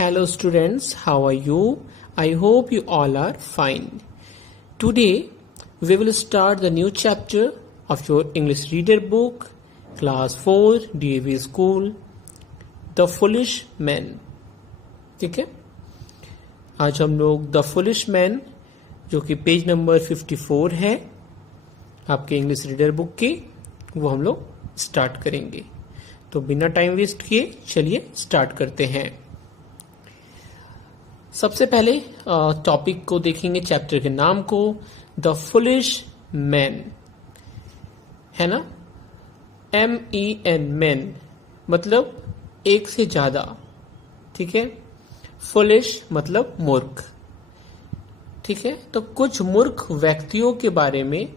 Hello students, how are you? I hope you all are fine. Today we will start the new chapter of your English reader book, class 4 DAV school, The Foolish Man. ठीक है, आज हम लोग the foolish man जो कि page number 54 है आपके English reader book की, वो हम लोग स्टार्ट करेंगे. तो बिना टाइम वेस्ट किए चलिए स्टार्ट करते हैं. सबसे पहले टॉपिक को देखेंगे, चैप्टर के नाम को, द फुलिश मैन, है ना. MEN मैन मतलब एक से ज्यादा, ठीक है. फुलिश मतलब मूर्ख, ठीक है. तो कुछ मूर्ख व्यक्तियों के बारे में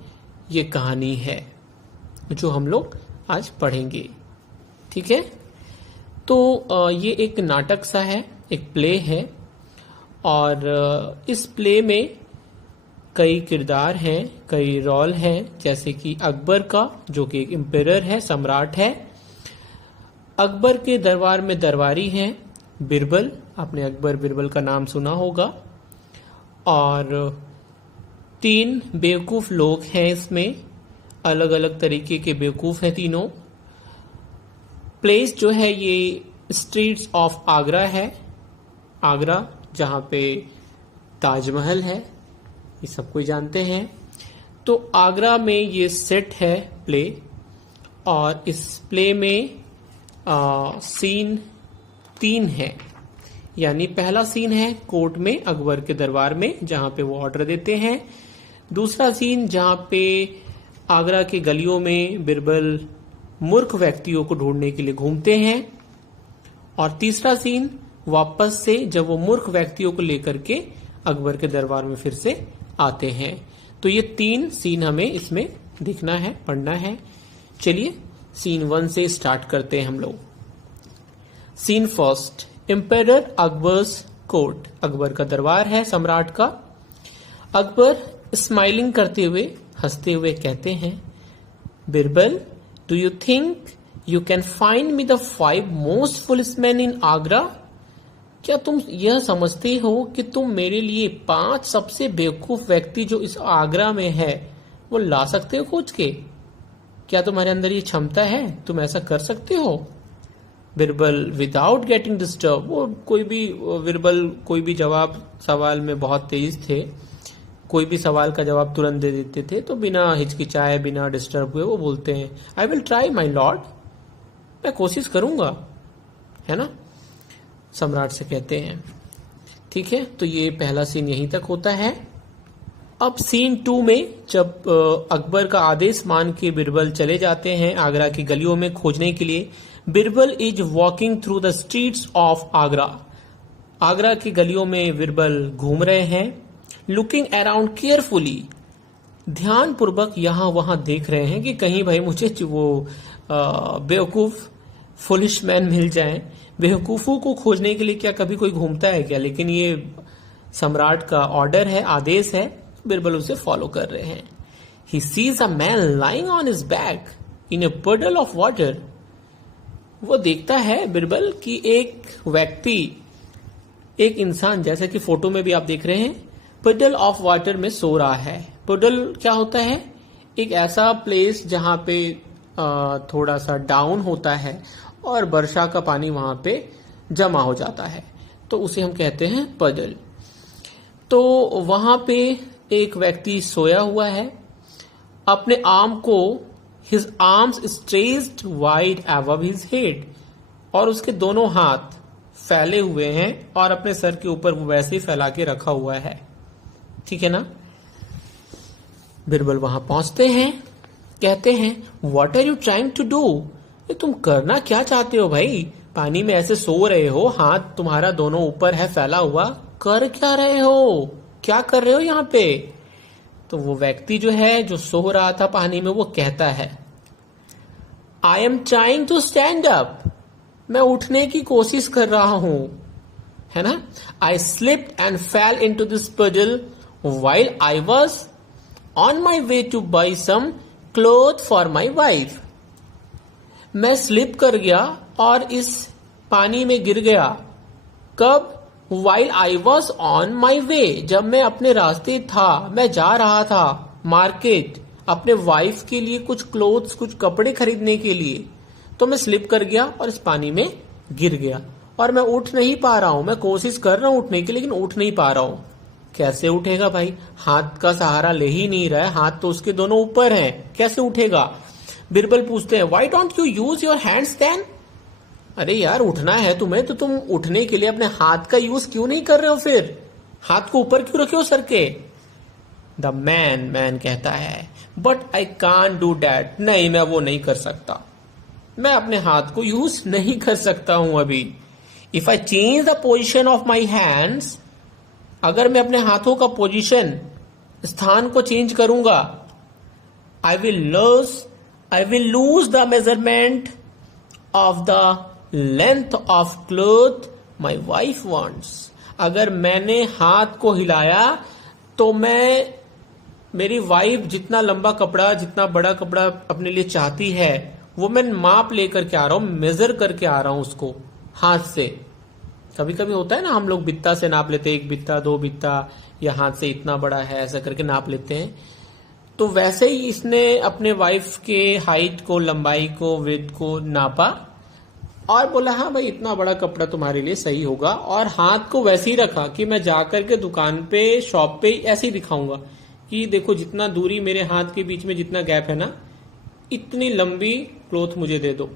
ये कहानी है जो हम लोग आज पढ़ेंगे, ठीक है. तो ये एक नाटक सा है, एक प्ले है, और इस प्ले में कई किरदार हैं, कई रोल हैं, जैसे कि अकबर का जो कि एक एम्परर है, सम्राट है. अकबर के दरबार में दरबारी हैं बिरबल, आपने अकबर बिरबल का नाम सुना होगा. और 3 बेवकूफ लोग हैं इसमें, अलग अलग तरीके के बेवकूफ हैं तीनों. प्लेस जो है ये स्ट्रीट्स ऑफ आगरा है, आगरा जहां पे ताजमहल है, ये सब कोई जानते हैं. तो आगरा में ये सेट है प्ले, और इस प्ले में सीन 3 है. यानी पहला सीन है कोर्ट में, अकबर के दरबार में, जहां पे वो ऑर्डर देते हैं. दूसरा सीन जहां पे आगरा के गलियों में बिरबल मूर्ख व्यक्तियों को ढूंढने के लिए घूमते हैं. और तीसरा सीन वापस से जब वो मूर्ख व्यक्तियों को लेकर के अकबर के दरबार में फिर से आते हैं. तो ये 3 सीन हमें इसमें देखना है, पढ़ना है. चलिए सीन 1 से स्टार्ट करते हैं हम लोग. Scene first, emperor Akbar's court. Akbar का दरबार है, सम्राट का. अकबर स्माइलिंग करते हुए, हंसते हुए कहते हैं, Birbal, do you think you can find me the 5 most foolish man in Agra? क्या तुम यह समझते हो कि तुम मेरे लिए 5 सबसे बेवकूफ व्यक्ति जो इस आगरा में है वो ला सकते हो खोज के? क्या तुम्हारे अंदर ये क्षमता है? तुम ऐसा कर सकते हो? बिरबल विदाउट गेटिंग डिस्टर्ब, वो बिरबल कोई भी जवाब, सवाल में बहुत तेज थे, कोई भी सवाल का जवाब तुरंत दे देते थे. तो बिना हिचकिचाए, बिना डिस्टर्ब हुए वो बोलते हैं, I will try my lord, मैं कोशिश करूंगा, है ना, सम्राट से कहते हैं. ठीक है, तो ये पहला सीन यहीं तक होता है. अब सीन 2 में जब अकबर का आदेश मान के बिरबल चले जाते हैं आगरा की गलियों में खोजने के लिए. Birbal is walking through the streets of Agra. Agra की गलियों में बिरबल घूम रहे हैं. लुकिंग अराउंड केयरफुली, ध्यान पूर्वक यहां वहां देख रहे हैं कि कहीं भाई मुझे वो बेवकूफ फुलिश मैन मिल जाएं. बेवकूफों को खोजने के लिए क्या कभी कोई घूमता है क्या? लेकिन ये सम्राट का ऑर्डर है, आदेश है, बिरबल उसे फॉलो कर रहे हैं. He sees a man lying on his back in A puddle of water. वो देखता है बिरबल कि एक व्यक्ति, एक इंसान, जैसा कि फोटो में भी आप देख रहे हैं, puddle ऑफ वाटर में सो रहा है. puddle क्या होता है? एक ऐसा प्लेस जहां पे थोड़ा सा डाउन होता है और वर्षा का पानी वहां पे जमा हो जाता है, तो उसे हम कहते हैं puddle. तो वहां पे एक व्यक्ति सोया हुआ है, अपने आर्म को, his arms stretched wide above his head, और उसके दोनों हाथ फैले हुए हैं और अपने सर के ऊपर वो वैसे ही फैला के रखा हुआ है. ठीक है ना. बिरबल वहां पहुंचते हैं, कहते हैं, what are you trying to do? ये तुम करना क्या चाहते हो भाई? पानी में ऐसे सो रहे हो, हाथ तुम्हारा दोनों ऊपर है फैला हुआ, कर क्या रहे हो? क्या कर रहे हो यहाँ पे? तो वो व्यक्ति जो है, जो सो रहा था पानी में, वो कहता है, I am trying to stand up, मैं उठने की कोशिश कर रहा हूं, है ना. I slipped and fell into this puddle while I was on my way to buy some clothes for my wife. मैं स्लिप कर गया और इस पानी में गिर गया कब? While I was on my way, जब मैं अपने रास्ते था, मैं जा रहा था मार्केट अपने वाइफ के लिए कुछ क्लोथ्स, कुछ कपड़े खरीदने के लिए, तो मैं स्लिप कर गया और इस पानी में गिर गया और मैं उठ नहीं पा रहा हूं। मैं कोशिश कर रहा हूं उठने की, लेकिन उठ नहीं पा रहा हूं। कैसे उठेगा भाई? हाथ का सहारा ले ही नहीं रहा है, हाथ तो उसके दोनों ऊपर हैं, कैसे उठेगा? बिरबल पूछते हैं, why don't you use your hands then? अरे यार, उठना है तुम्हें तो तुम उठने के लिए अपने हाथ का यूज क्यों नहीं कर रहे हो? फिर हाथ को ऊपर क्यों रखे हो सर के? द मैन कहता है, but I can't do that. नहीं, मैं वो नहीं कर सकता, मैं अपने हाथ को यूज नहीं कर सकता हूं अभी। If I change the position of my hands, अगर मैं अपने हाथों का पोजीशन, स्थान को चेंज करूंगा, I will lose the measurement of the length of cloth my wife wants. अगर मैंने हाथ को हिलाया तो मेरी वाइफ जितना लंबा कपड़ा, जितना बड़ा कपड़ा अपने लिए चाहती है, वो मैं माप लेकर के आ रहा हूं, मेजर करके आ रहा हूं उसको हाथ से। कभी कभी होता है ना, हम लोग बित्ता से नाप लेते हैं, 1 बित्ता 2 बित्ता, या हाथ से इतना बड़ा है ऐसा करके नाप लेते हैं। तो वैसे ही इसने अपने वाइफ के हाइट को, लंबाई को, विड्थ को नापा और बोला हाँ भाई इतना बड़ा कपड़ा तुम्हारे लिए सही होगा, और हाथ को वैसे ही रखा कि मैं जाकर के दुकान पे, शॉप पे ऐसे ही दिखाऊंगा कि देखो जितना दूरी मेरे हाथ के बीच में जितना गैप है ना, इतनी लंबी क्लोथ मुझे दे दो।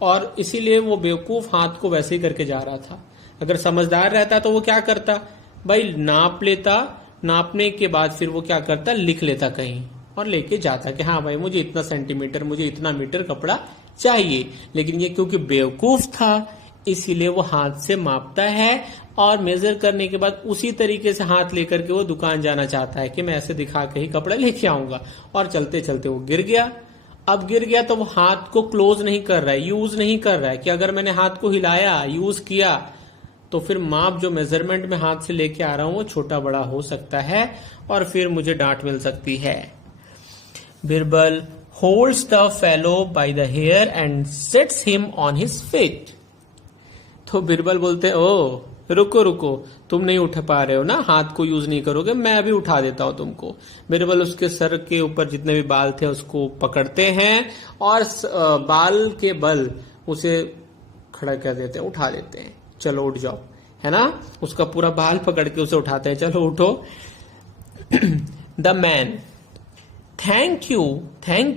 और इसीलिए वो बेवकूफ हाथ को वैसे ही करके जा रहा था। अगर समझदार रहता तो वो क्या करता भाई, नाप लेता, नापने के बाद फिर वो क्या करता, लिख लेता कहीं और लेके जाता कि हाँ भाई मुझे इतना सेंटीमीटर, मुझे इतना मीटर कपड़ा चाहिए। लेकिन ये क्योंकि बेवकूफ था इसीलिए वो हाथ से मापता है और मेजर करने के बाद उसी तरीके से हाथ लेकर के वो दुकान जाना चाहता है कि मैं ऐसे दिखा के ही कपड़ा लेके आऊंगा। और चलते चलते वो गिर गया। अब गिर गया तो वो हाथ को क्लोज नहीं कर रहा है, यूज नहीं कर रहा है कि अगर मैंने हाथ को हिलाया, यूज किया, तो फिर माप जो मेजरमेंट में हाथ से लेके आ रहा हूं वो छोटा बड़ा हो सकता है और फिर मुझे डांट मिल सकती है। Birbal holds the fellow by the hair and sets him on his feet. तो बिरबल बोलते, ओ रुको रुको, तुम नहीं उठ पा रहे हो ना, हाथ को यूज नहीं करोगे, मैं अभी उठा देता हूं तुमको। बिरबल उसके सर के ऊपर जितने भी बाल थे उसको पकड़ते हैं और बाल के बल उसे खड़ा कर देते हैं, उठा देते हैं। चलो उठ जाओ, है ना, उसका पूरा बाल पकड़ के उसे उठाते हैं, चलो उठो। The man, thank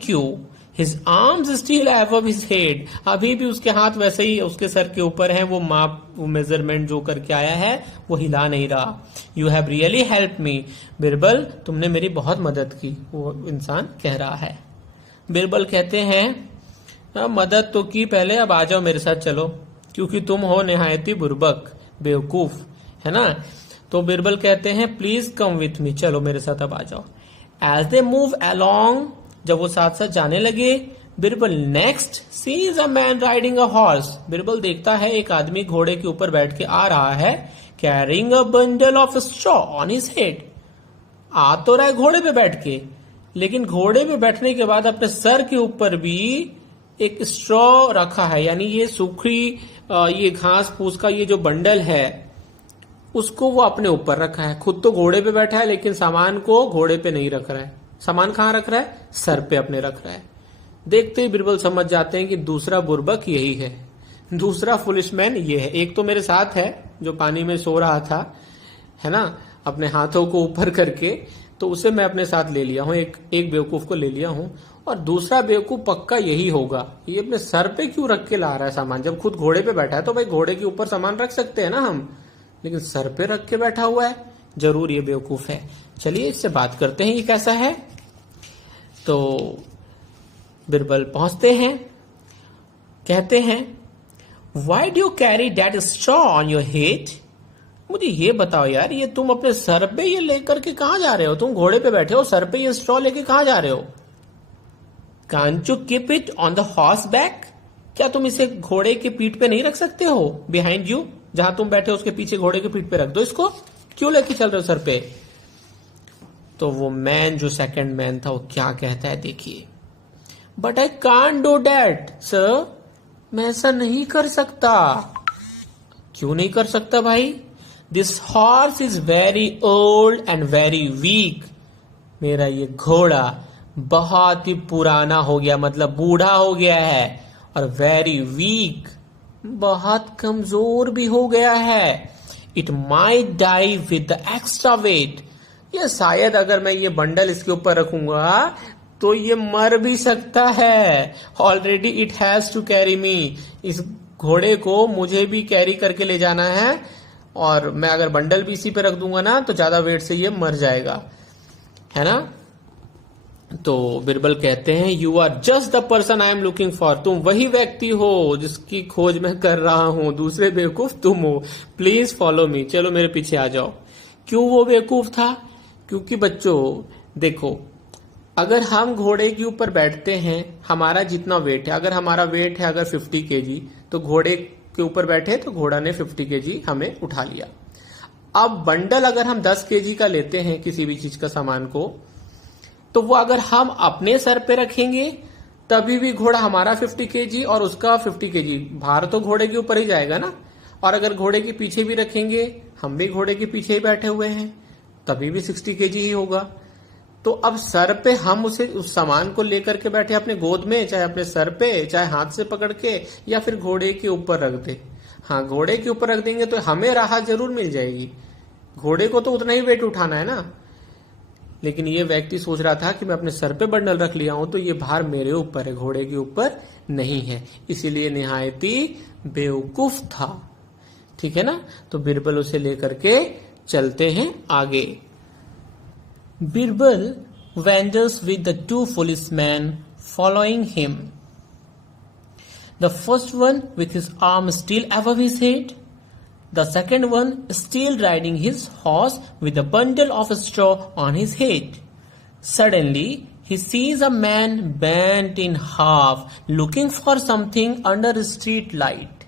you, his arms still above his head. अभी भी उसके हाथ वैसे ही उसके सर के ऊपर है, वो माप, वो मेजरमेंट जो करके आया है वो हिला नहीं रहा। You have really help me, Birbal तुमने मेरी बहुत मदद की, वो इंसान कह रहा है। बिरबल कहते हैं मदद तो की पहले, अब आ जाओ मेरे साथ चलो, क्योंकि तुम हो निहायती बुर्बक, बेवकूफ, है ना। तो बिरबल कहते हैं प्लीज कम विथ मी, चलो मेरे साथ अब आ जाओ। एज दे मूव अलोंग, जब वो साथ साथ जाने लगे, Birbal next sees a man riding a horse. Birbal देखता है एक आदमी घोड़े के ऊपर बैठ के आ रहा है, carrying a bundle of straw on his head. आ तो रहा है घोड़े पे बैठ के, लेकिन घोड़े पे बैठने के बाद अपने सर के ऊपर भी एक स्ट्रॉ रखा है, यानी ये सूखी ये घास फूस का ये जो बंडल है उसको वो अपने ऊपर रखा है। खुद तो घोड़े पे बैठा है लेकिन सामान को घोड़े पे नहीं रख रहा है। सामान कहाँ रख रहा है? सर पे अपने रख रहा है। देखते ही बिरबल समझ जाते हैं कि दूसरा बुर्बक यही है, दूसरा फुलिशमैन ये है। एक तो मेरे साथ है जो पानी में सो रहा था, है ना, अपने हाथों को ऊपर करके, तो उसे मैं अपने साथ ले लिया हूं, एक बेवकूफ को ले लिया हूं। और दूसरा बेवकूफ पक्का यही होगा, ये अपने सर पे क्यों रख के ला रहा है सामान? जब खुद घोड़े पे बैठा है तो भाई घोड़े के ऊपर सामान रख सकते हैं ना हम, लेकिन सर पे रख के बैठा हुआ है, जरूर ये बेवकूफ है। चलिए इससे बात करते हैं ये कैसा है। तो बिरबल पहुंचते हैं, कहते हैं Y do you carry that straw on your head. मुझे ये बताओ यार, ये तुम अपने सर पे ये लेकर के कहां जा रहे हो? तुम घोड़े पे बैठे हो, सर पे ये स्ट्रॉ लेके कहां जा रहे हो? Can't you keep it on the horse back. क्या तुम इसे घोड़े के पीठ पे नहीं रख सकते हो? बिहाइंड यू, जहां तुम बैठे हो उसके पीछे घोड़े के पीठ पे रख दो इसको, क्यों लेके चल रहे हो सर पे? तो वो मैन, जो सेकंड मैन था, वो क्या कहता है देखिए, but I can't do that sir, मैं ऐसा नहीं कर सकता। क्यों नहीं कर सकता भाई? This horse is very old and very weak. मेरा ये घोड़ा बहुत ही पुराना हो गया, मतलब बूढ़ा हो गया है, और वेरी वीक, बहुत कमजोर भी हो गया है। It might die with the extra weight. ये शायद अगर मैं ये बंडल इसके ऊपर रखूंगा तो ये मर भी सकता है। Already it has to carry me. इस घोड़े को मुझे भी कैरी करके ले जाना है, और मैं अगर बंडल भी इसी पे रख दूंगा ना तो ज्यादा वेट से ये मर जाएगा, है ना? तो बिरबल कहते हैं, you are just the person I am looking for. तुम वही व्यक्ति हो जिसकी खोज मैं कर रहा हूं। दूसरे बेवकूफ तुम हो। Please follow me. चलो मेरे पीछे आ जाओ। क्यों वो बेवकूफ था? क्योंकि बच्चों देखो, अगर हम घोड़े के ऊपर बैठते हैं, हमारा जितना वेट है, अगर हमारा वेट है अगर 50 केजी, तो घोड़े के ऊपर बैठे तो घोड़ा ने 50 केजी हमें उठा लिया। अब बंडल अगर हम 10 केजी का लेते हैं किसी भी चीज का सामान को, तो वो अगर हम अपने सर पे रखेंगे तभी भी घोड़ा हमारा 50 केजी और उसका 50 केजी, भार तो घोड़े के ऊपर ही जाएगा ना। और अगर घोड़े के पीछे भी रखेंगे, हम भी घोड़े के पीछे ही बैठे हुए हैं, तभी भी 60 केजी ही होगा। तो अब सर पे हम उस सामान को लेकर के बैठे अपने गोद में, चाहे अपने सर पे, चाहे हाथ से पकड़ के, या फिर घोड़े के ऊपर रख दे। हाँ, घोड़े के ऊपर रख देंगे तो हमें राहत जरूर मिल जाएगी, घोड़े को तो उतना ही वेट उठाना है ना। लेकिन ये व्यक्ति सोच रहा था कि मैं अपने सर पे बंडल रख लिया हूं तो ये भार मेरे ऊपर है, घोड़े के ऊपर नहीं है, इसीलिए निहायत ही बेवकूफ था। ठीक है ना? तो बिरबल उसे लेकर के चलते हैं आगे। Birbal wanders with the two policemen following him. The first one with his arm still above his head, the second one still riding his horse with a bundle of straw on his head. Suddenly, he sees a man bent in half, looking for something under a street light.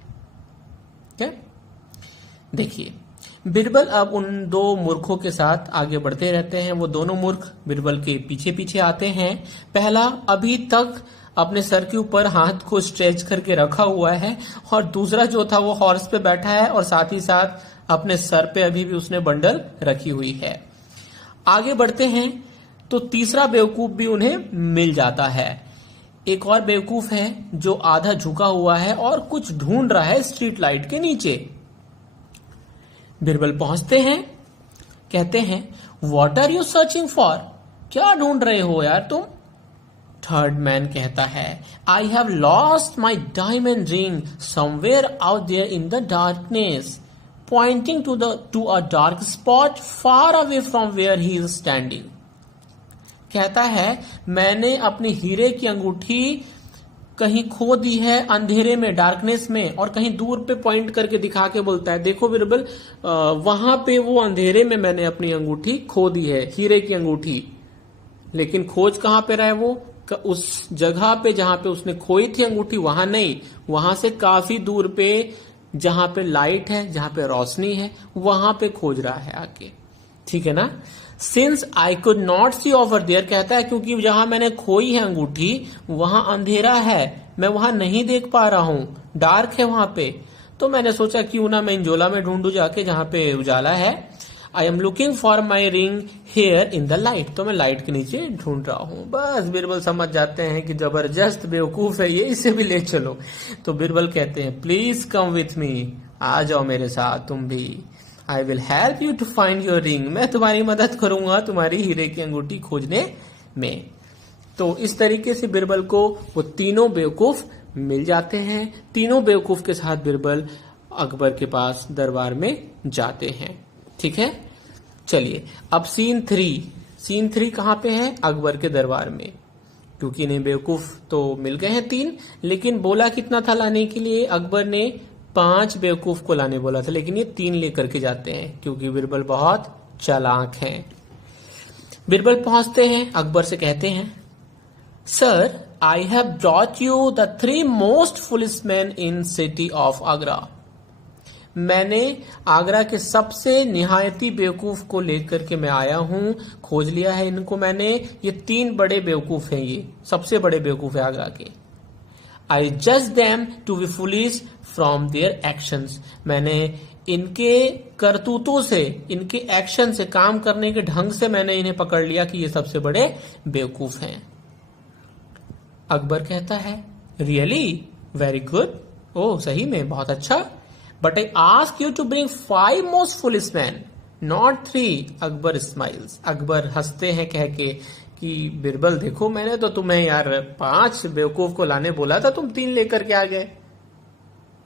Okay? देखिए, बिरबल अब उन दो मूर्खों के साथ आगे बढ़ते रहते हैं। वो दोनों मूर्ख बिरबल के पीछे पीछे आते हैं। पहला अभी तक अपने सर के ऊपर हाथ को स्ट्रेच करके रखा हुआ है, और दूसरा जो था वो हॉर्स पे बैठा है और साथ ही साथ अपने सर पे अभी भी उसने बंडल रखी हुई है। आगे बढ़ते हैं तो तीसरा बेवकूफ भी उन्हें मिल जाता है। एक और बेवकूफ है जो आधा झुका हुआ है और कुछ ढूंढ रहा है स्ट्रीट लाइट के नीचे। बिरबल पहुंचते हैं, कहते हैं, what are you searching for? क्या ढूंढ रहे हो यार तुम? थर्ड मैन कहता है, I have lost my diamond ring somewhere out there in the darkness, pointing to a dark spot far away from where he is standing. कहता है, मैंने अपनी हीरे की अंगूठी कहीं खो दी है अंधेरे में, डार्कनेस में, और कहीं दूर पे पॉइंट करके दिखा के बोलता है, देखो बिरबल, वहां पे वो अंधेरे में मैंने अपनी अंगूठी खो दी है, हीरे की अंगूठी। लेकिन खोज कहां पे रहा है वो? उस जगह पे जहां पे उसने खोई थी अंगूठी, वहां नहीं, वहां से काफी दूर पे जहां पे लाइट है, जहां पे रोशनी है, वहां पे खोज रहा है आके। ठीक है ना? Since I could not see over there, कहता है क्योंकि जहां मैंने खोई है अंगूठी वहां अंधेरा है, मैं वहां नहीं देख पा रहा हूं, डार्क है वहां पे। तो मैंने सोचा क्यों ना मैं इंजोला में ढूंढू जाके जहां पे उजाला है। I am looking for my ring here in the light, तो मैं लाइट के नीचे ढूंढ रहा हूं। बस बिरबल समझ जाते हैं कि जबरदस्त बेवकूफ है ये, इसे भी ले चलो। तो बिरबल कहते हैं, प्लीज कम विथ मी, आ जाओ मेरे साथ तुम भी। I will help you to find your ring, मैं तुम्हारी मदद करूंगा तुम्हारी हीरे की अंगूठी खोजने में। तो इस तरीके से बिरबल को वो तीनों बेवकूफ मिल जाते हैं। तीनों बेवकूफ के साथ बिरबल अकबर के पास दरबार में जाते हैं। ठीक है, चलिए अब सीन 3 कहां पे है? अकबर के दरबार में। क्योंकि इन्हें बेवकूफ तो मिल गए हैं 3, लेकिन बोला कितना था लाने के लिए? अकबर ने 5 बेवकूफ को लाने बोला था, लेकिन ये 3 लेकर के जाते हैं क्योंकि बिरबल बहुत चालाक हैं। बिरबल पहुंचते हैं, अकबर से कहते हैं, sir I have brought you the 3 most foolish man in city of Agra. मैंने आगरा के सबसे निहायती बेवकूफ को लेकर के मैं आया हूं, खोज लिया है इनको मैंने। ये 3 बड़े बेवकूफ हैं, ये सबसे बड़े बेवकूफ है आगरा के। आई जज them to be foolish from their actions. मैंने इनके करतूतों से, इनके एक्शन से, काम करने के ढंग से मैंने इन्हें पकड़ लिया कि ये सबसे बड़े बेवकूफ हैं। अकबर कहता है रियली वेरी गुड, ओह सही में बहुत अच्छा, but I ask you to bring 5 most foolish man not 3। Akbar smiles, Akbar हंसते हैं कह के कि बिरबल देखो मैंने तो तुम्हें यार 5 बेवकूफ को लाने बोला था, तुम 3 लेकर के आ गए।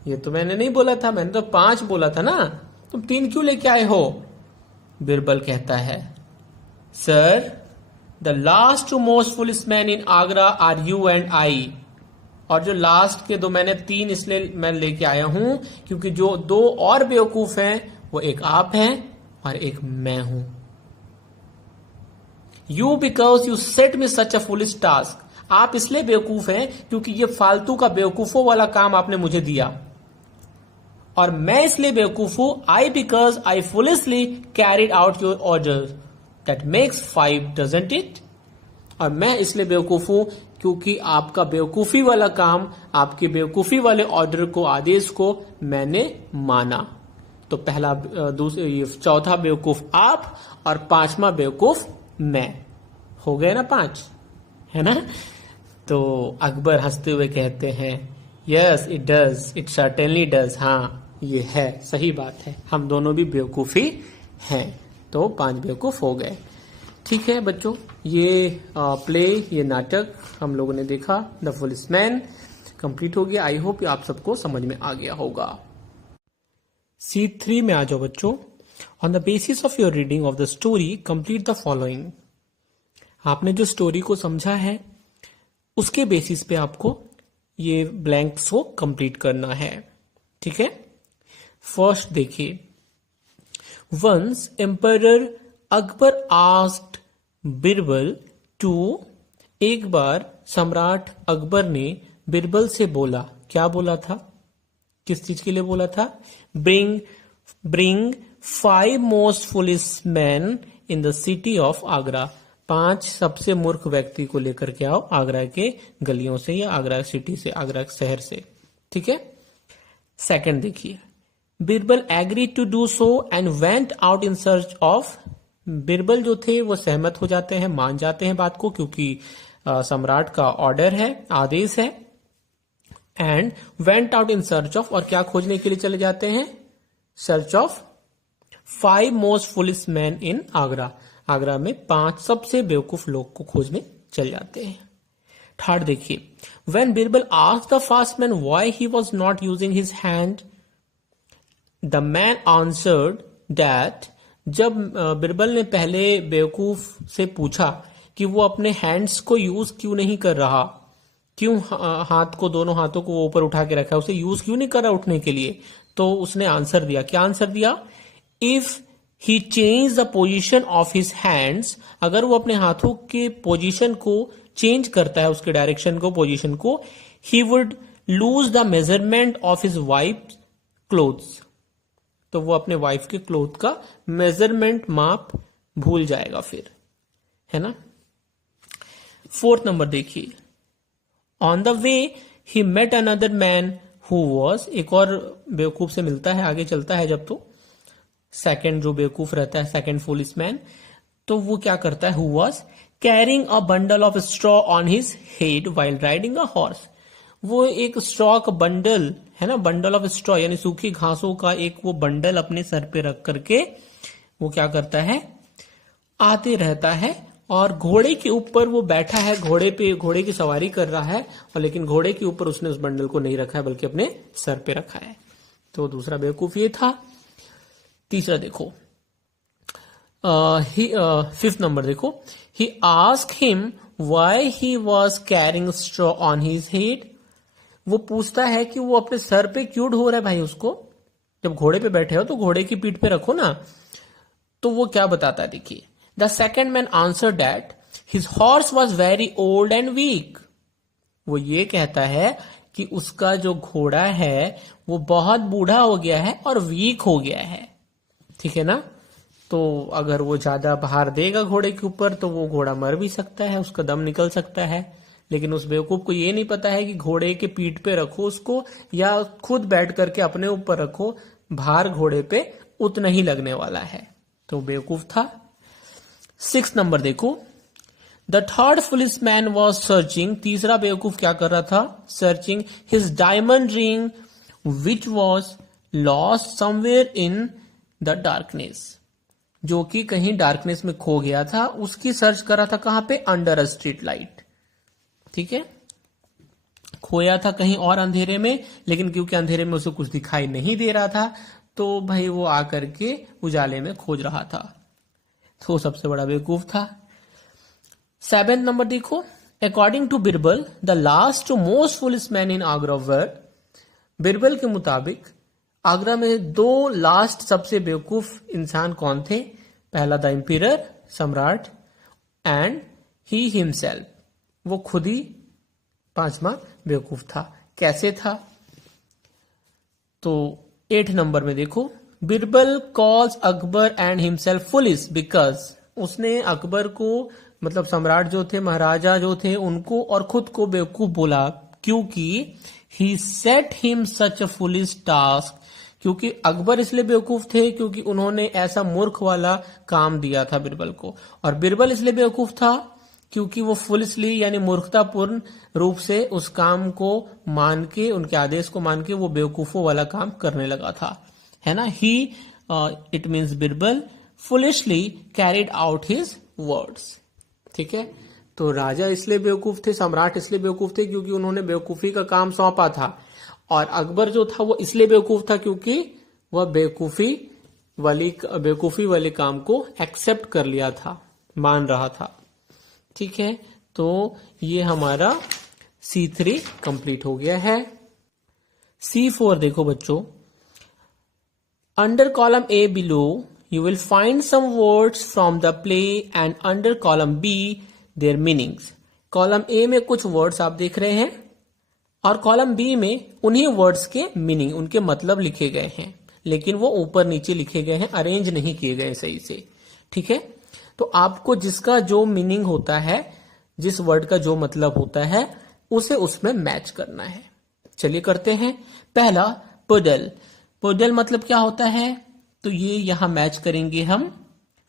ये तो मैंने नहीं बोला था, मैंने तो 5 बोला था ना, तुम 3 क्यों लेके आए हो? बिरबल कहता है sir the last 2 most foolish man in Agra are you and I. और जो लास्ट के 2 मैंने 3 इसलिए मैं लेके आया हूं क्योंकि जो 2 और बेवकूफ हैं वो एक आप हैं और एक मैं हूं। You because you set me such a foolish task. आप इसलिए बेवकूफ हैं क्योंकि ये फालतू का बेवकूफों वाला काम आपने मुझे दिया। और मैं इसलिए बेवकूफ हूं, I because I foolishly carried out your order that makes 5 doesn't it. और मैं इसलिए बेवकूफ हूं क्योंकि आपका बेवकूफी वाला काम, आपके बेवकूफी वाले ऑर्डर को, आदेश को मैंने माना। तो पहला, चौथा बेवकूफ आप और 5वां बेवकूफ मैं। हो गए ना 5, है ना? तो अकबर हंसते हुए कहते हैं yes it does, it certainly does. हाँ ये है, सही बात है, हम दोनों भी बेवकूफी हैं। तो 5 बेवकूफ हो गए। ठीक है बच्चों, ये प्ले, ये नाटक हम लोगों ने देखा, द फुलिश मैन, कंप्लीट हो गया। आई होप आप सबको समझ में आ गया होगा। सीट 3 में आ जाओ बच्चों। On the basis of your reading of the story complete the following. आपने जो स्टोरी को समझा है उसके बेसिस पे आपको ये ब्लैंक्स को कंप्लीट करना है। ठीक है, फर्स्ट देखिए, once emperor Akbar asked Birbal to. एक बार सम्राट अकबर ने बिरबल से बोला, क्या बोला था, किस चीज के लिए बोला था? Bring 5 most foolish man in the city of Agra. 5 सबसे मूर्ख व्यक्ति को लेकर के आओ आगरा के गलियों से या आगरा सिटी से, आगरा शहर से। ठीक है, सेकंड देखिए, Birbal agree to do so and went out in search of. Birbal जो थे वो सहमत हो जाते हैं, मान जाते हैं बात को, क्योंकि सम्राट का ऑर्डर है, आदेश है। And went out in search of, और क्या खोजने के लिए चले जाते हैं? Search of 5 most foolish man in Agra. Agra में 5 सबसे बेवकूफ लोग को खोजने चल जाते हैं। थर्ड देखिए, when Birbal asked the fast man why he was not using his hand, the man answered that. जब बिरबल ने पहले बेवकूफ से पूछा कि वो अपने हैंड्स को यूज क्यों नहीं कर रहा, क्यों हाथ को, दोनों हाथों को ऊपर उठा के रखा, उसे यूज क्यों नहीं कर रहा उठने के लिए, तो उसने आंसर दिया, क्या आंसर दिया? If he change the position of his hands, अगर वो अपने हाथों के पोजिशन को चेंज करता है, उसके डायरेक्शन को, पोजिशन को, he would lose the measurement of his wife clothes. तो वो अपने वाइफ के क्लोथ का मेजरमेंट, माप भूल जाएगा फिर, है ना? 4th नंबर देखिए, on the way he met another man who was. एक और बेवकूफ से मिलता है, आगे चलता है जब, तो सेकंड जो बेवकूफ रहता है, सेकंड फुलिश मैन, तो वो क्या करता है? Who was carrying a bundle of straw on his head while riding a horse. वो एक स्ट्रॉ का बंडल है ना, बंडल ऑफ स्ट्रॉ यानी सूखी घासों का एक वो बंडल अपने सर पे रख करके वो क्या करता है? आते रहता है, और घोड़े के ऊपर वो बैठा है, घोड़े पे, घोड़े की सवारी कर रहा है, और लेकिन घोड़े के ऊपर उसने उस बंडल को नहीं रखा है बल्कि अपने सर पे रखा है। तो दूसरा बेवकूफ ये था। तीसरा देखो, 5th नंबर देखो, he asked him why he was carrying straw on his head. वो पूछता है कि वो अपने सर पे क्यों ढो रहा है भाई उसको, जब घोड़े पे बैठे हो तो घोड़े की पीठ पे रखो ना। तो वो क्या बताता है देखिए, the second man answer that his horse was very old and weak. वो ये कहता है कि उसका जो घोड़ा है वो बहुत बूढ़ा हो गया है और वीक हो गया है। ठीक है ना? तो अगर वो ज्यादा भार देगा घोड़े के ऊपर तो वो घोड़ा मर भी सकता है, उसका दम निकल सकता है, लेकिन उस बेवकूफ को ये नहीं पता है कि घोड़े के पीठ पे रखो उसको या खुद बैठ करके अपने ऊपर रखो, भार घोड़े पे उतना ही लगने वाला है। तो बेवकूफ था। 6 नंबर देखो, the third police man was searching, तीसरा बेवकूफ क्या कर रहा था, searching his diamond ring which was lost somewhere in the darkness, जो कि कहीं डार्कनेस में खो गया था, उसकी सर्च कर रहा था कहां पे, अंडर अ स्ट्रीट लाइट। ठीक है, खोया था कहीं और अंधेरे में, लेकिन क्योंकि अंधेरे में उसे कुछ दिखाई नहीं दे रहा था तो भाई वो आकर के उजाले में खोज रहा था, तो सबसे बड़ा बेवकूफ था। 7 नंबर देखो, according to Birbal the last most foolest man in Agra were, Birbal के मुताबिक आगरा में 2 लास्ट सबसे बेवकूफ इंसान कौन थे, पहला द एम्पिरर, सम्राट, एंड ही हिमसेल्फ, वो खुद ही 5वां बेवकूफ था। कैसे था, तो 8 नंबर में देखो, Birbal calls Akbar and himself foolish because, उसने अकबर को मतलब सम्राट जो थे, महाराजा जो थे, उनको और खुद को बेवकूफ बोला, क्योंकि he set him such a foolish task, क्योंकि अकबर इसलिए बेवकूफ थे क्योंकि उन्होंने ऐसा मूर्ख वाला काम दिया था बिरबल को, और बिरबल इसलिए बेवकूफ था क्योंकि वो फुलिशली यानी मूर्खतापूर्ण रूप से उस काम को मान के, उनके आदेश को मान के वो बेवकूफों वाला काम करने लगा था, है ना। He it means Birbal foolishly carried out his words. ठीक है, तो राजा इसलिए बेवकूफ थे, सम्राट इसलिए बेवकूफ थे क्योंकि उन्होंने बेवकूफी का काम सौंपा था, और अकबर जो था वो इसलिए बेवकूफ था क्योंकि वह बेवकूफी वाले काम को एक्सेप्ट कर लिया था, मान रहा था। ठीक है, तो ये हमारा C3 कंप्लीट हो गया है। C4 देखो बच्चों, under column A below you will find some words from the play and under column B their meanings। Column A में कुछ वर्ड्स आप देख रहे हैं और कॉलम B में उन्हीं वर्ड्स के मीनिंग, उनके मतलब लिखे गए हैं, लेकिन वो ऊपर नीचे लिखे गए हैं, अरेंज नहीं किए गए सही से। ठीक है, तो आपको जिसका जो मीनिंग होता है, जिस वर्ड का जो मतलब होता है, उसे उसमें मैच करना है। चलिए करते हैं। पहला पुडल, पुडल मतलब क्या होता है, तो ये यहां मैच करेंगे हम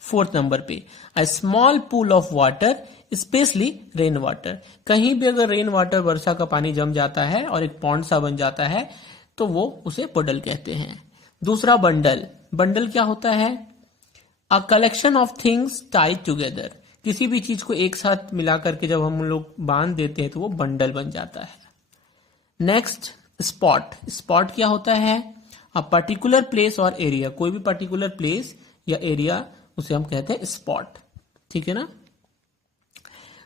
4th नंबर पे। A small pool of water specially rain water, कहीं भी अगर रेन वाटर वर्षा का पानी जम जाता है और एक पॉन्ड सा बन जाता है तो वो उसे पुडल कहते हैं। दूसरा बंडल, बंडल क्या होता है, a collection of things Tide together, किसी भी चीज को एक साथ मिला करके जब हम लोग बांध देते हैं तो वो बंडल बन जाता है। नेक्स्ट स्पॉट, स्पॉट क्या होता है, अ पर्टिकुलर प्लेस और एरिया, कोई भी पर्टिकुलर प्लेस या एरिया उसे हम कहते हैं स्पॉट। ठीक है ना।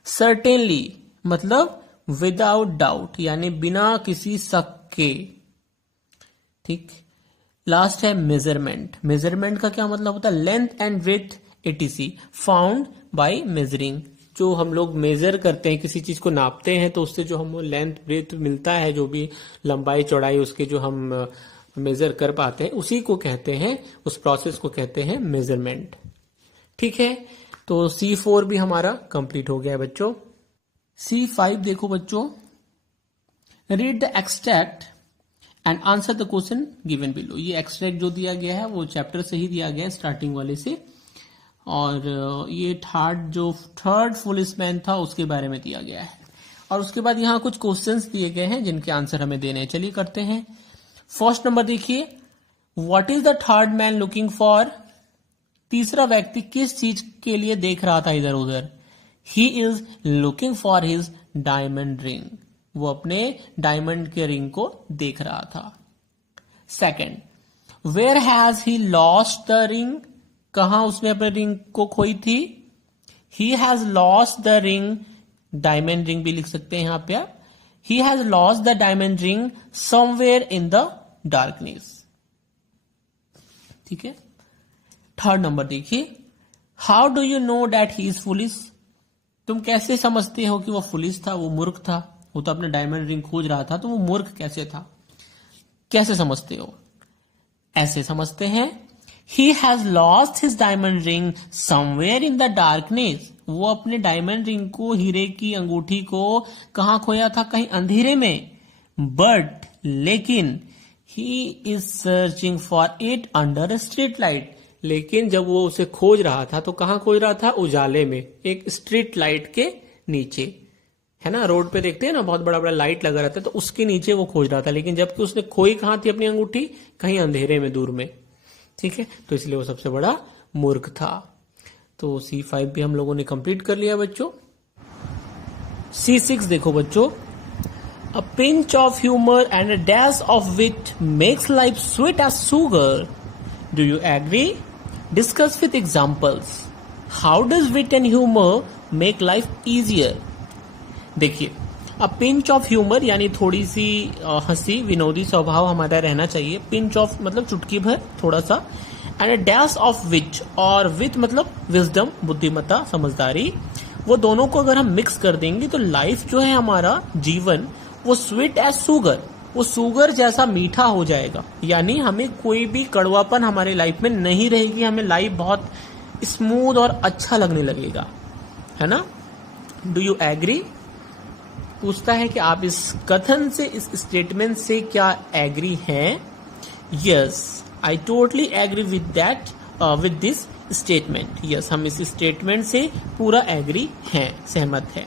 सर्टेनली मतलब विदाउट डाउट, यानी बिना किसी शक के। ठीक, लास्ट है मेजरमेंट, मेजरमेंट का क्या मतलब होता है, length and breadth etc found by measuring, जो हम लोग मेजर करते हैं, किसी चीज को नापते हैं तो उससे जो हम लेंथ ब्रेथ मिलता है, जो भी लंबाई चौड़ाई उसके जो हम मेजर कर पाते हैं, उसी को कहते हैं, उस प्रोसेस को कहते हैं मेजरमेंट। ठीक है, तो C4 भी हमारा कंप्लीट हो गया है बच्चों। C5 देखो बच्चों, read the extract and answer the question given below. ये एक्सट्रैक्ट जो दिया गया है वो चैप्टर से ही दिया गया है, स्टार्टिंग वाले से, और ये थर्ड पुलिसमैन था उसके बारे में दिया गया है, और उसके बाद यहाँ कुछ क्वेश्चंस दिए गए हैं जिनके आंसर हमें देने हैं। चलिए करते हैं। फर्स्ट नंबर देखिए, what is the third man looking for, तीसरा व्यक्ति किस चीज के लिए देख रहा था इधर उधर, he is looking for his diamond ring, वो अपने डायमंड के रिंग को देख रहा था। Second, where has he lost the ring, कहां उसने अपने रिंग को खोई थी, he has lost the ring, diamond ring भी लिख सकते हैं यहां पे आप, he has lost the diamond ring somewhere in the darkness. ठीक है। थर्ड नंबर देखिए, how do you know that he is foolish, तुम कैसे समझते हो कि वो फुलिश था, वो मूर्ख था, वो तो अपने डायमंड रिंग खोज रहा था, तो वो मूर्ख कैसे था, कैसे समझते हो, ऐसे समझते हैं। ही has lost his diamond ring somewhere in the darkness. वो अपने डायमंड रिंग को, हीरे की अंगूठी को कहां खोया था? कहीं अंधेरे में। बट लेकिन he is searching for it under a street light. लेकिन जब वो उसे खोज रहा था तो कहां खोज रहा था? उजाले में, एक स्ट्रीट लाइट के नीचे, है ना। रोड पे देखते हैं ना, बहुत बड़ा बड़ा लाइट लगा रहता है, तो उसके नीचे वो खोज रहा था। लेकिन जबकि उसने खोई कहां थी अपनी अंगूठी? कहीं अंधेरे में, दूर में। ठीक है, तो इसलिए वो सबसे बड़ा मूर्ख था। तो C5 भी हम लोगों ने कंप्लीट कर लिया बच्चों। C6 देखो बच्चों, a pinch of humour and a dash of wit makes life sweet as sugar. Do you agree? Discuss with examples. How does wit and humour make life easier? देखिए, अ पिंच ऑफ ह्यूमर यानी थोड़ी सी हंसी, विनोदी स्वभाव हमारा रहना चाहिए। Pinch of मतलब चुटकी भर, थोड़ा सा। And a dash of which, और विच मतलब विजडम, बुद्धिमत्ता, समझदारी। वो दोनों को अगर हम मिक्स कर देंगे तो लाइफ जो है हमारा जीवन, वो स्वीट एज शुगर, वो शुगर जैसा मीठा हो जाएगा। यानी हमें कोई भी कड़वापन हमारे लाइफ में नहीं रहेगी, हमें लाइफ बहुत स्मूथ और अच्छा लगने लगेगा, है ना। Do you agree? पूछता है कि आप इस कथन से, इस स्टेटमेंट से क्या एग्री हैं? Yes, I totally agree with that, with this statement. Yes, हम इस स्टेटमेंट से पूरा एग्री हैं, सहमत है।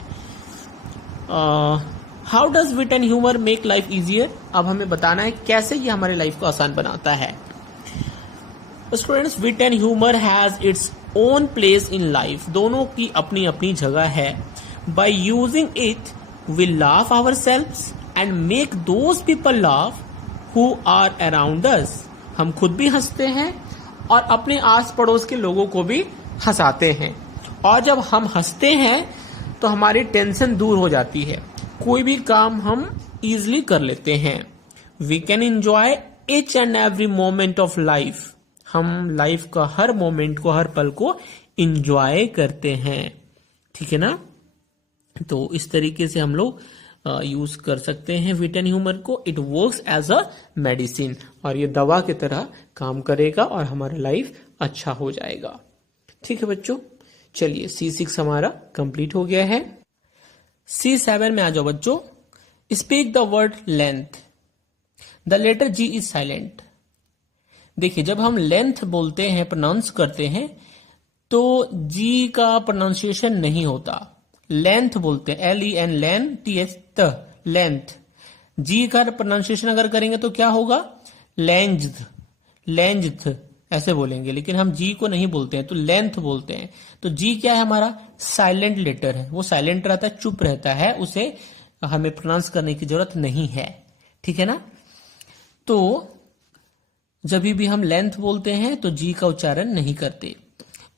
How does wit and humour make life easier? अब हमें बताना है कैसे ये हमारे लाइफ को आसान बनाता है। Students, wit and humour has its own place in life. दोनों की अपनी अपनी जगह है। By using it we laugh ourselves and make those people laugh who are around us। हम खुद भी हंसते हैं और अपने आस पड़ोस के लोगों को भी हंसाते हैं। और जब हम हंसते हैं तो हमारी टेंशन दूर हो जाती है, कोई भी काम हम इजीली कर लेते हैं। We can enjoy each and every moment of life। हम लाइफ का हर मोमेंट को, हर पल को इंजॉय करते हैं। ठीक है ना। तो इस तरीके से हम लोग यूज कर सकते हैं विट एंड ह्यूमर को। It works as a medicine, और ये दवा की तरह काम करेगा और हमारा लाइफ अच्छा हो जाएगा। ठीक है बच्चों, चलिए C6 हमारा कंप्लीट हो गया है। C7 में आ जाओ बच्चों। Speak the word length. The letter G is silent. देखिए, जब हम लेंथ बोलते हैं, प्रोनाउंस करते हैं, तो G का प्रोनाउंसिएशन नहीं होता, लेंथ बोलते हैं। LEN, लेन, TH, लेंथ। जी का प्रोनाउंसिएशन अगर करेंगे तो क्या होगा? लेंथ, लेंथ ऐसे बोलेंगे। लेकिन हम जी को नहीं बोलते हैं, तो लेंथ बोलते हैं। तो जी क्या है? हमारा साइलेंट लेटर है। वो साइलेंट रहता है, चुप रहता है, उसे हमें प्रोनाउंस करने की जरूरत नहीं है। ठीक है ना। तो जब भी हम लेंथ बोलते हैं तो जी का उच्चारण नहीं करते।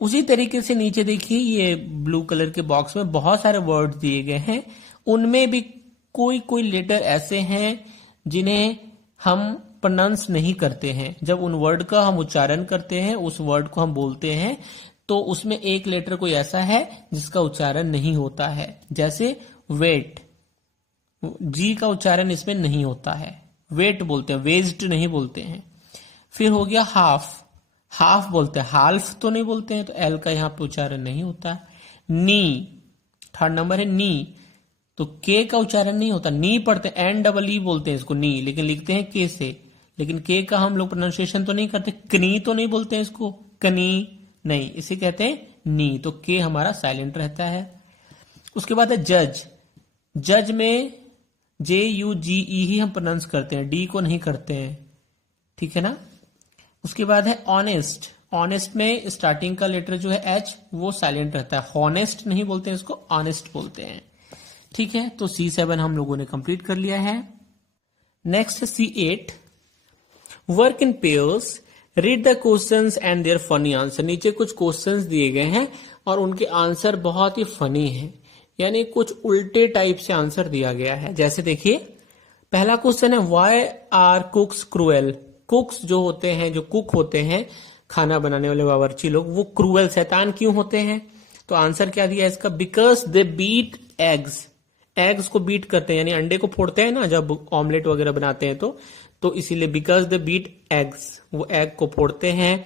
उसी तरीके से नीचे देखिए, ये ब्लू कलर के बॉक्स में बहुत सारे वर्ड दिए गए हैं। उनमें भी कोई कोई लेटर ऐसे हैं जिन्हें हम प्रोनाउंस नहीं करते हैं। जब उन वर्ड का हम उच्चारण करते हैं, उस वर्ड को हम बोलते हैं, तो उसमें एक लेटर कोई ऐसा है जिसका उच्चारण नहीं होता है। जैसे वेट, जी का उच्चारण इसमें नहीं होता है, वेट बोलते हैं, वेस्ट नहीं बोलते हैं। फिर हो गया हाफ, हाफ बोलते हैं, हाल्फ तो नहीं बोलते हैं, तो एल का यहाँ पे उच्चारण नहीं होता। नी, थर्ड नंबर है नी, तो के का उच्चारण नहीं होता, नी पढ़ते हैं, NEE बोलते हैं इसको नी, लेकिन लिखते हैं के से। लेकिन के का हम लोग प्रोनाउंसिएशन तो नहीं करते, कनी तो नहीं बोलते हैं इसको, कनी नहीं, इसे कहते हैं नी। तो के हमारा साइलेंट रहता है। उसके बाद है जज। जज में JUGE ही हम प्रोनाउंस करते हैं, डी को नहीं करते हैं। ठीक है ना। उसके बाद है ऑनेस्ट। ऑनेस्ट में स्टार्टिंग का लेटर जो है H, वो साइलेंट रहता है। हॉनेस्ट नहीं बोलते हैं इसको, ऑनेस्ट बोलते हैं। ठीक है, तो C7 हम लोगों ने कंप्लीट कर लिया है। नेक्स्ट है C8, work in pairs, read the questions and their funny answer. नीचे कुछ क्वेश्चंस दिए गए हैं और उनके आंसर बहुत ही फनी हैं, यानी कुछ उल्टे टाइप से आंसर दिया गया है। जैसे देखिए, पहला क्वेश्चन है why are cooks cruel. Cooks जो होते हैं, जो कुक होते हैं, खाना बनाने वाले बावर्ची लोग, वो क्रूएल, शैतान क्यों होते हैं? तो आंसर क्या दिया है इसका? Because they beat eggs. Eggs को बीट करते हैं, यानी अंडे को फोड़ते हैं ना जब ऑमलेट वगैरह बनाते हैं, तो इसीलिए बिकॉज दे बीट एग्स, वो एग को फोड़ते हैं।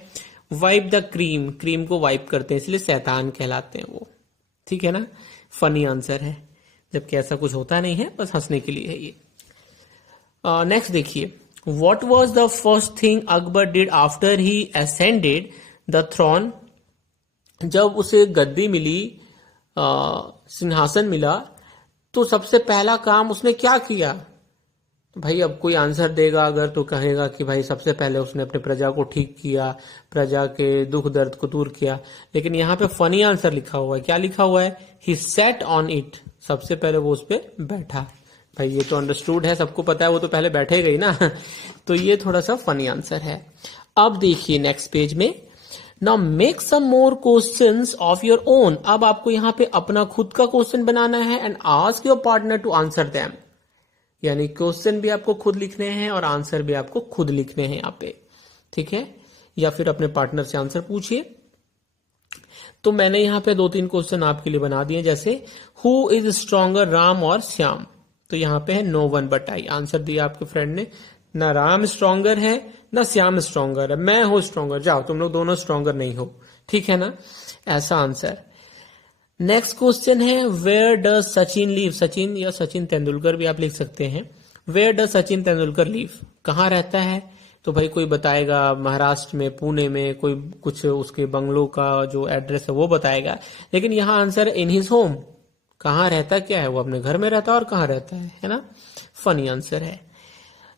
वाइप द क्रीम, क्रीम को वाइप करते हैं इसलिए शैतान कहलाते हैं वो। ठीक है ना, फनी आंसर है, जबकि ऐसा कुछ होता नहीं है, बस हंसने के लिए है ये। नेक्स्ट देखिए, what was the first thing Akbar did after he ascended the throne. जब उसे गद्दी मिली, सिंहासन मिला, तो सबसे पहला काम उसने क्या किया। तो भाई अब कोई आंसर देगा अगर तो कहेगा कि भाई सबसे पहले उसने अपने प्रजा को ठीक किया, प्रजा के दुख दर्द को दूर किया, लेकिन यहाँ पे फनी आंसर लिखा हुआ है। क्या लिखा हुआ है? ही सेट ऑन इट, सबसे पहले वो उस पर बैठा। भाई ये तो अंडरस्टूड है, सबको पता है वो तो पहले बैठेगा ही ना तो ये थोड़ा सा फनी आंसर है। अब देखिए नेक्स्ट पेज में, now make some more questions of your own. अब आपको यहाँ पे अपना खुद का क्वेश्चन बनाना है and ask your partner to answer them. यानी क्वेश्चन भी आपको खुद लिखने हैं और आंसर भी आपको खुद लिखने हैं यहाँ पे, ठीक है। या फिर अपने पार्टनर से आंसर पूछिए। तो मैंने यहाँ पे 2-3 क्वेश्चन आपके लिए बना दिए, जैसे हु इज स्ट्रॉन्गर, राम और श्याम। तो यहाँ पे है no one but I. Answer दिया आपके फ्रेंड ने, ना राम स्ट्रॉन्गर है ना श्याम स्ट्रॉन्गर है, मैं हूं स्ट्रॉन्गर, जाओ तुम लोग दोनों स्ट्रॉन्गर नहीं हो, ठीक है ना, ऐसा आंसर। नेक्स्ट क्वेश्चन है where does Sachin live. Sachin या सचिन तेंदुलकर भी आप लिख सकते हैं। Where does Sachin Tendulkar live, कहाँ रहता है। तो भाई कोई बताएगा महाराष्ट्र में, पुणे में, कोई कुछ उसके बंगलों का जो एड्रेस है वो बताएगा, लेकिन यहाँ आंसर इन हिज होम। कहाँ रहता क्या है वो, अपने घर में रहता है और कहाँ रहता है ना, फनी आंसर है।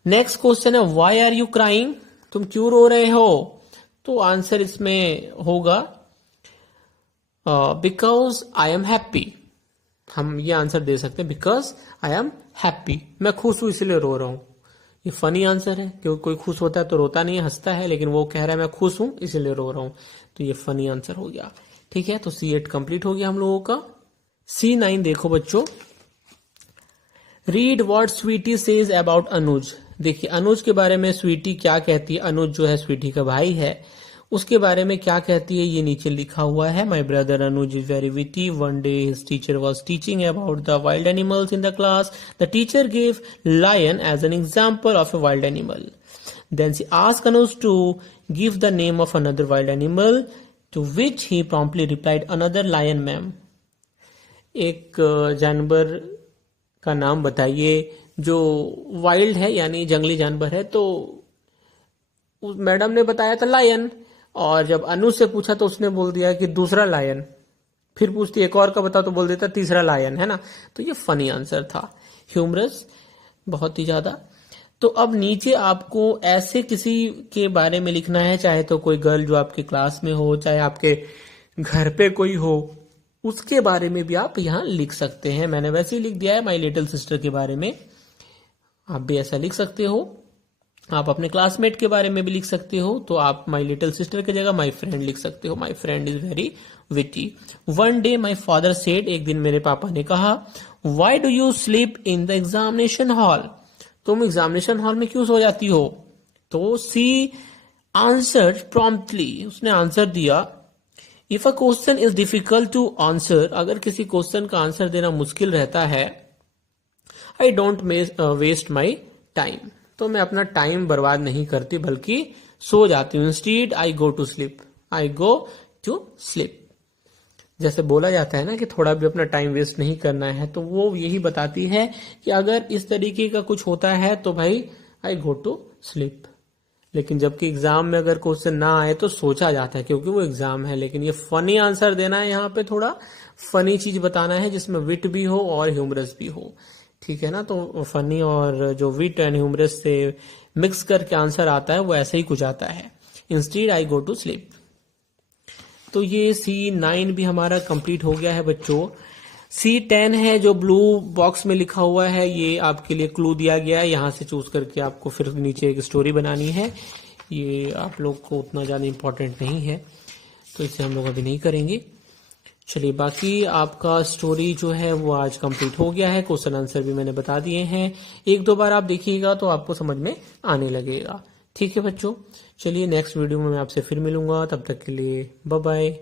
नेक्स्ट क्वेश्चन है व्हाई आर यू क्राइंग, तुम क्यों रो रहे हो। तो आंसर इसमें होगा बिकॉज आई एम हैप्पी। हम ये आंसर दे सकते हैं, बिकॉज आई एम हैप्पी, मैं खुश हूं इसलिए रो रहा हूं। ये फनी आंसर है, क्योंकि कोई खुश होता है तो रोता नहीं है, हंसता है, लेकिन वो कह रहा है मैं खुश हूं इसलिए रो रहा हूं, तो ये फनी आंसर हो गया। ठीक है, तो C8 कंप्लीट हो गया हम लोगों का। C9 देखो बच्चों, read what sweety says about Anuj. देखिए अनुज के बारे में स्वीटी क्या कहती है। अनुज जो है स्वीटी का भाई है, उसके बारे में क्या कहती है ये नीचे लिखा हुआ है। My brother Anuj is very witty, one day his teacher was teaching about the wild animals in the class, the teacher gave lion as an example of a wild animal, then she asked Anuj to give the name of another wild animal, to which he promptly replied another lion ma'am. एक जानवर का नाम बताइए जो wild है यानी जंगली जानवर है। तो मैडम ने बताया था लायन, और जब अनु से पूछा तो उसने बोल दिया कि दूसरा लायन। फिर पूछती एक और का बता तो बोल देता तीसरा लायन, है ना। तो ये फनी आंसर था, ह्यूमरस बहुत ही ज्यादा। तो अब नीचे आपको ऐसे किसी के बारे में लिखना है, चाहे तो कोई गर्ल जो आपके क्लास में हो, चाहे आपके घर पे कोई हो, उसके बारे में भी आप यहाँ लिख सकते हैं। मैंने वैसे ही लिख दिया है माई लिटिल सिस्टर के बारे में, आप भी ऐसा लिख सकते हो। आप अपने क्लासमेट के बारे में भी लिख सकते हो, तो आप माई लिटिल सिस्टर की जगह माई फ्रेंड लिख सकते हो। My friend is very witty. One day my father said, एक दिन मेरे पापा ने कहा, why do you sleep in the examination hall, तुम एग्जामिनेशन हॉल में क्यों सो जाती हो। तो सी आंसर प्रॉम्प्टली, उसने आंसर दिया, if a question is difficult to answer, अगर किसी क्वेश्चन का आंसर देना मुश्किल रहता है, I don't waste my time, तो मैं अपना टाइम बर्बाद नहीं करती बल्कि सो जाती हूँ। Instead I go to sleep, I go to sleep. जैसे बोला जाता है ना कि थोड़ा भी अपना टाइम वेस्ट नहीं करना है, तो वो यही बताती है कि अगर इस तरीके का कुछ होता है तो भाई आई गो टू स्लीप। लेकिन जबकि एग्जाम में अगर क्वेश्चन ना आए तो सोचा जाता है क्योंकि वो एग्जाम है। लेकिन ये फनी आंसर देना है, यहाँ पे थोड़ा फनी चीज बताना है जिसमें विट भी हो और ह्यूमरस भी हो, ठीक है ना। तो फनी और जो विट एंड ह्यूमरस से मिक्स करके आंसर आता है वो ऐसे ही कुछ आता है, instead I go to sleep. तो ये C9 भी हमारा कंप्लीट हो गया है बच्चों। C10 है जो ब्लू बॉक्स में लिखा हुआ है, ये आपके लिए क्लू दिया गया है, यहाँ से चूज करके आपको फिर नीचे एक स्टोरी बनानी है। ये आप लोग को उतना ज्यादा इंपॉर्टेंट नहीं है, तो इसे हम लोग अभी नहीं करेंगे। चलिए बाकी आपका स्टोरी जो है वो आज कंप्लीट हो गया है, क्वेश्चन आंसर भी मैंने बता दिए हैं। 1-2 बार आप देखिएगा तो आपको समझ में आने लगेगा, ठीक है बच्चों। चलिए नेक्स्ट वीडियो में मैं आपसे फिर मिलूंगा, तब तक के लिए बाय बाय।